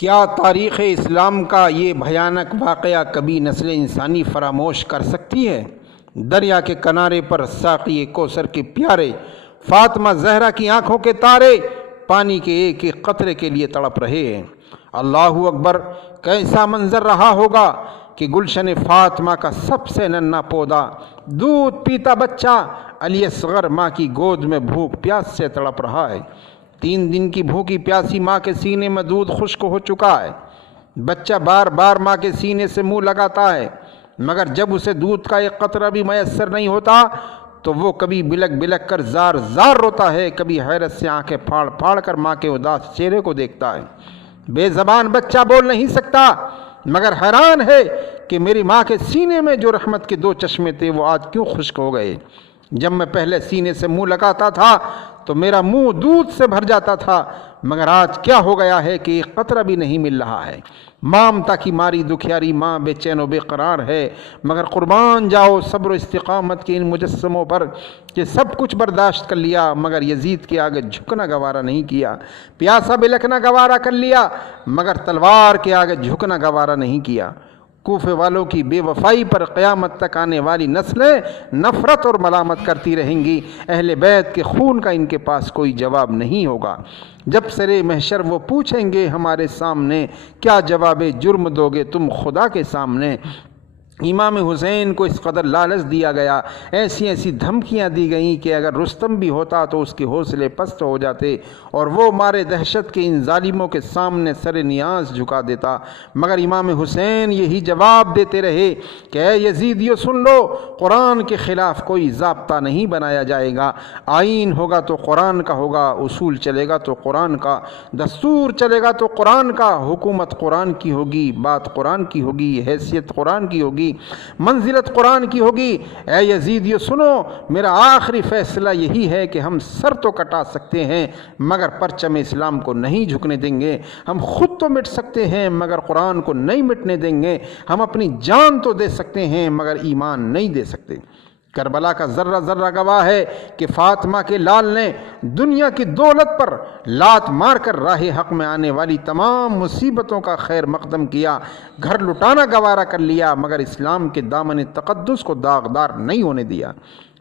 کیا تاریخ اسلام کا یہ بھیانک واقعہ کبھی نسل انسانی فراموش کر سکتی ہے؟ دریا کے کنارے پر ساقی کوثر کے پیارے فاطمہ زہرا کی آنکھوں کے تارے پانی کے ایک ایک قطرے کے لیے تڑپ رہے ہیں۔ اللہ اکبر! کیسا منظر رہا ہوگا کہ گلشن فاطمہ کا سب سے ننھا پودا، دودھ پیتا بچہ علی اصغر ماں کی گود میں بھوک پیاس سے تڑپ رہا ہے۔ 3 دن کی بھوکی پیاسی ماں کے سینے میں دودھ خشک ہو چکا ہے۔ بچہ بار بار ماں کے سینے سے منہ لگاتا ہے، مگر جب اسے دودھ کا ایک قطرہ بھی میسر نہیں ہوتا تو وہ کبھی بلک بلک کر زار زار روتا ہے، کبھی حیرت سے آنکھیں پھاڑ پھاڑ کر ماں کے اداس چہرے کو دیکھتا ہے۔ بے زبان بچہ بول نہیں سکتا، مگر حیران ہے کہ میری ماں کے سینے میں جو رحمت کے 2 چشمے تھے وہ آج کیوں خشک ہو گئے۔ جب میں پہلے سینے سے منہ لگاتا تھا تو میرا منہ دودھ سے بھر جاتا تھا، مگر آج کیا ہو گیا ہے کہ ایک قطرہ بھی نہیں مل رہا ہے۔ مامتا کی ماری دکھیاری ماں بے چین و بے قرار ہے، مگر قربان جاؤ صبر و استقامت کے ان مجسموں پر کہ سب کچھ برداشت کر لیا مگر یزید کے آگے جھکنا گوارا نہیں کیا۔ پیاسا بلکنا گوارا کر لیا مگر تلوار کے آگے جھکنا گوارا نہیں کیا۔ کوفے والوں کی بے وفائی پر قیامت تک آنے والی نسلیں نفرت اور ملامت کرتی رہیں گی۔ اہل بیت کے خون کا ان کے پاس کوئی جواب نہیں ہوگا۔ جب سرے محشر وہ پوچھیں گے ہمارے سامنے، کیا جواب جرم دو گے تم خدا کے سامنے؟ امام حسین کو اس قدر لالچ دیا گیا، ایسی دھمکیاں دی گئیں کہ اگر رستم بھی ہوتا تو اس کے حوصلے پست ہو جاتے اور وہ مارے دہشت کے ان ظالموں کے سامنے سر نیاز جھکا دیتا، مگر امام حسین یہی جواب دیتے رہے کہ اے یزیدیو سن لو، قرآن کے خلاف کوئی ضابطہ نہیں بنایا جائے گا۔ آئین ہوگا تو قرآن کا ہوگا، اصول چلے گا تو قرآن کا، دستور چلے گا تو قرآن کا، حکومت قرآن کی ہوگی، بات قرآن کی ہوگی، حیثیت قرآن کی ہوگی، منزلت قرآن کی ہوگی۔ اے یزیدیو سنو، میرا آخری فیصلہ یہی ہے کہ ہم سر تو کٹا سکتے ہیں مگر پرچم اسلام کو نہیں جھکنے دیں گے۔ ہم خود تو مٹ سکتے ہیں مگر قرآن کو نہیں مٹنے دیں گے۔ ہم اپنی جان تو دے سکتے ہیں مگر ایمان نہیں دے سکتے۔ کربلا کا ذرہ ذرہ گواہ ہے کہ فاطمہ کے لال نے دنیا کی دولت پر لات مار کر راہ حق میں آنے والی تمام مصیبتوں کا خیر مقدم کیا، گھر لٹانا گوارا کر لیا مگر اسلام کے دامن تقدس کو داغدار نہیں ہونے دیا۔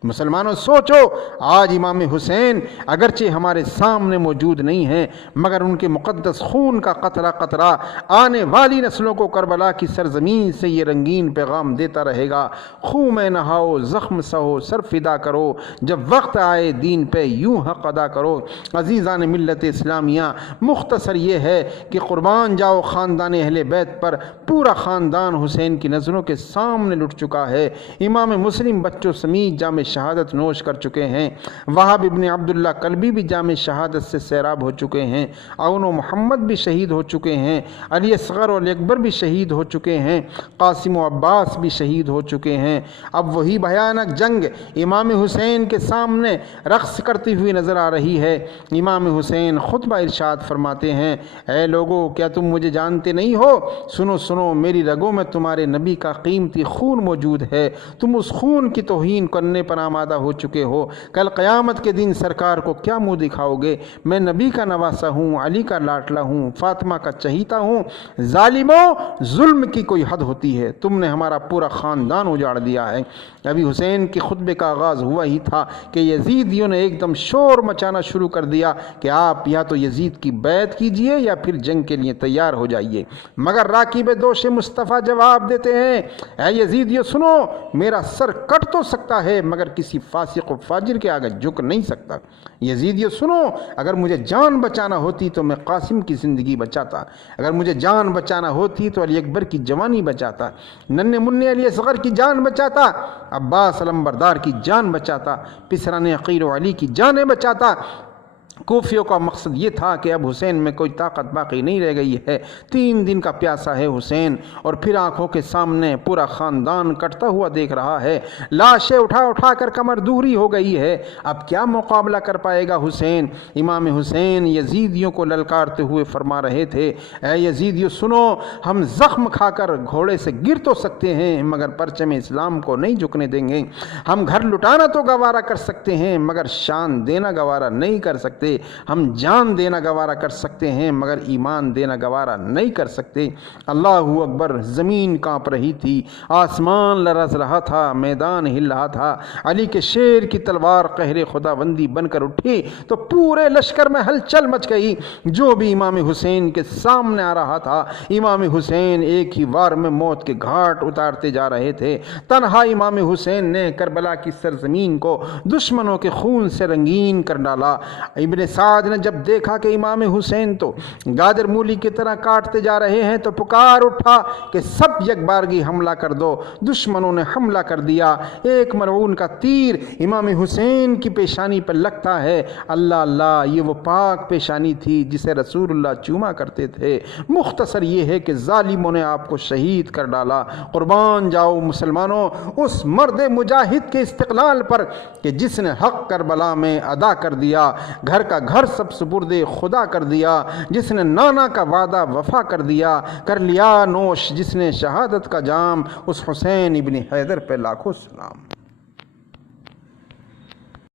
مسلمانوں سوچو، آج امام حسین اگرچہ ہمارے سامنے موجود نہیں ہیں مگر ان کے مقدس خون کا قطرہ قطرہ آنے والی نسلوں کو کربلا کی سرزمین سے یہ رنگین پیغام دیتا رہے گا، خون میں نہاؤ، زخم سہو، سر فدا کرو، جب وقت آئے دین پہ یوں حق ادا کرو۔ عزیزان ملت اسلامیہ، مختصر یہ ہے کہ قربان جاؤ خاندان اہل بیت پر پورا خاندان حسین کی نظروں کے سامنے لٹ چکا ہے۔ امام مسلم بچوں سمیت جام شہادت نوش کر چکے ہیں، وہاب ابن عبداللہ کلبی بھی جام شہادت سے سیراب ہو چکے ہیں، اون و محمد بھی شہید ہو چکے ہیں، علی اصغر اور اکبر بھی شہید ہو چکے ہیں، قاسم و عباس بھی شہید ہو چکے ہیں۔ اب وہی بھیانک جنگ امام حسین کے سامنے رقص کرتی ہوئی نظر آ رہی ہے۔ امام حسین خطبہ ارشاد فرماتے ہیں، اے لوگو، کیا تم مجھے جانتے نہیں ہو؟ سنو سنو، میری رگوں میں تمہارے نبی کا قیمتی خون موجود ہے، تم اس خون کی توہین کرنے پر آمادہ ہو چکے ہو۔ کل قیامت کے دن سرکار کو کیا منہ دکھاؤ گے؟ میں نبی کا نواسا ہوں، علی کا لاڈلا ہوں، فاطمہ کا چہیتا ہوں۔ ظالموں، ظلم کی کوئی حد ہوتی ہے، تم نے ہمارا پورا خاندان اجاڑ دیا ہے۔ ابھی حسین کے خطبے کا آغاز ہوا ہی تھا کہ یزیدیوں نے ایک دم شور مچانا شروع کر دیا کہ آپ یا تو یزید کی بیعت کیجئے یا پھر جنگ کے لیے تیار ہو جائیے، مگر راکب دوش مصطفیٰ جواب دیتے ہیں، اے یزیدیوں سنو، میرا سر کٹ تو سکتا ہے مگر کسی فاسق و فاجر کے آگے جھک نہیں سکتا۔ یزیدیوں سنو، اگر مجھے جان بچانا ہوتی تو میں قاسم کی زندگی بچاتا، اگر مجھے جان بچانا ہوتی تو علی اکبر کی جوانی بچاتا، ننھے منھے علی اصغر کی جان بچاتا، عباس علمبردار کی جان بچاتا، پسران عقیل و علی کی جانیں بچاتا۔ کوفیوں کا مقصد یہ تھا کہ اب حسین میں کوئی طاقت باقی نہیں رہ گئی ہے، 3 دن کا پیاسا ہے حسین، اور پھر آنکھوں کے سامنے پورا خاندان کٹتا ہوا دیکھ رہا ہے، لاشیں اٹھا اٹھا کر کمر دوہری ہو گئی ہے، اب کیا مقابلہ کر پائے گا حسین؟ امام حسین یزیدیوں کو للکارتے ہوئے فرما رہے تھے، اے یزیدیوں سنو، ہم زخم کھا کر گھوڑے سے گر تو سکتے ہیں مگر پرچم اسلام کو نہیں جھکنے دیں گے، ہم گھر لٹانا تو گوارا کر سکتے ہیں مگر شان دینا گوارا نہیں کر سکتے۔ سکتے، ہم جان دینا گوارا کر سکتے ہیں مگر ایمان دینا گوارا نہیں کر سکتے۔ اللہ اکبر، زمین کانپ رہی تھی، آسمان لرز رہا تھا، میدان ہل رہا تھا۔ علی کے شیر کی تلوار قہر خداوندی بن کر اٹھی تو پورے لشکر میں ہلچل مچ گئی۔ جو بھی امام حسین کے سامنے آ رہا تھا، امام حسین ایک ہی وار میں موت کے گھاٹ اتارتے جا رہے تھے۔ تنہا امام حسین نے کربلا کی سرزمین کو دشمنوں کے خون سے رنگین کر ڈالا۔ ابن سعد نے جب دیکھا کہ امام حسین تو گاجر مولی کی طرح کاٹتے جا رہے ہیں تو پکار اٹھا کہ سب یک بارگی حملہ کر دو۔ دشمنوں نے حملہ کر دیا۔ ایک ملعون کا تیر امام حسین کی پیشانی پر لگتا ہے۔ اللہ اللہ، یہ وہ پاک پیشانی تھی جسے رسول اللہ چوما کرتے تھے۔ مختصر یہ ہے کہ ظالموں نے آپ کو شہید کر ڈالا۔ قربان جاؤ مسلمانوں اس مرد مجاہد کے استقلال پر کہ جس نے حق کربلا میں ادا کر دیا، گھر کا گھر سب سپرد خدا کر دیا، جس نے نانا کا وعدہ وفا کر دیا، کر لیا نوش جس نے شہادت کا جام۔ اس حسین ابن حیدر پہ لاکھوں سلام۔